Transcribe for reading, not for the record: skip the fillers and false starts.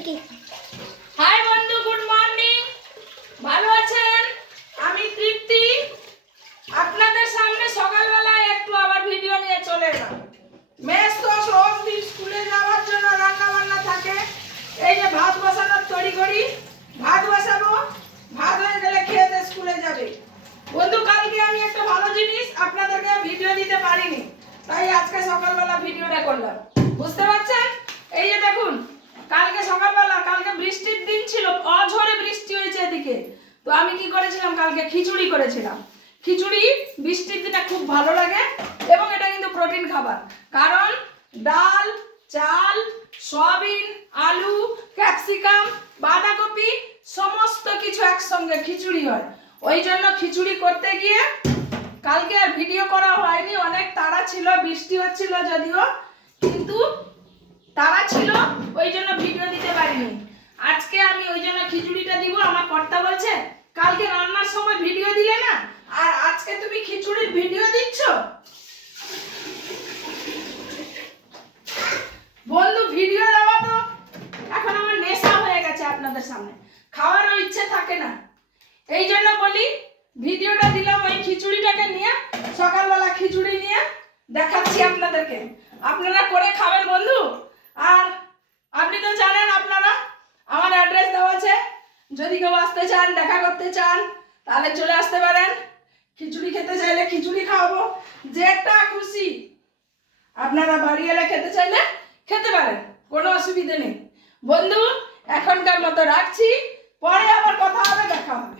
High বন্ধু, good morning. ভালো আছেন? আমি তৃপ্তি আপনাদের সামনে সকালবেলা একটু আবার ভিডিও নিয়ে চলে এলাম। মেস তো রোজ দিন স্কুলে যাওয়ার জন্য রান্না বান্না থাকে। এই যে ভাত বসানোর তড়িঘড়ি, ভাত বসাবো, ভাত হয়ে গেলে খেয়ে স্কুলে যাবে। বন্ধু, কালকে আমি একটা ভালো জিনিস আপনাদেরকে ভিডিও দিতে পারিনি, তাই আজকে সকালবেলা ভিডিওটা করলাম। বুঝতে পারছেন? এই যে দেখুন, কালকে সকালবেলা, কালকে বৃষ্টির দিন ছিল, অঝরে বৃষ্টি হয়েছে এদিকে। তো আমি কি করেছিলাম, কালকে খিচুড়ি করেছিলাম। খিচুড়ি বৃষ্টির দিনে খুব ভালো লাগে এবং এটা কিন্তু প্রোটিন খাবার। কারণ ডাল, চাল, সয়াবিন, আলু, ক্যাপসিকাম, বাঁধাকপি সমস্ত কিছু একসঙ্গে খিচুড়ি হয়। ওই জন্য খিচুড়ি করতে গিয়ে কালকে আর ভিডিও করা হয়নি, অনেক তাড়া ছিল, বৃষ্টি হচ্ছিল যদিও, কিন্তু তাড়া ছিল, ওই জন্য ভিডিও দিতে পারিনি। আজকে আমি ওই জন্য খিচুড়িটা দিব। আমার কর্তা বলছে, কালকে রান্নার সময় ভিডিও দিলে না, আর আজকে তুমি খিচুড়ির ভিডিও দিচ্ছ। বন্ধু, ভিডিও দেওয়া তো এখন আমার নেশা হয়ে গেছে, আপনাদের সামনে খাওয়ারও ইচ্ছে থাকে না। এই জন্য বলি, ভিডিওটা দিলাম ওই খিচুড়িটাকে নিয়ে। সকালবেলা খিচুড়ি নিয়ে দেখাচ্ছি আপনাদেরকে, আপনারা করে খাবেন বন্ধু। আর আপনি তো জানেন, আপনারা আমার অ্যাড্রেস দেওয়া আছে, যদি কেউ আসতে চান, দেখা করতে চান, তাহলে চলে আসতে পারেন। খিচুড়ি খেতে চাইলে খিচুড়ি খাওয়াবো, যেটা খুশি আপনারা বাড়ি এলে খেতে চাইলে খেতে পারেন, কোনো অসুবিধা নেই। বন্ধু, এখনকার মতো রাখছি, পরে আবার কথা হবে, দেখা হবে।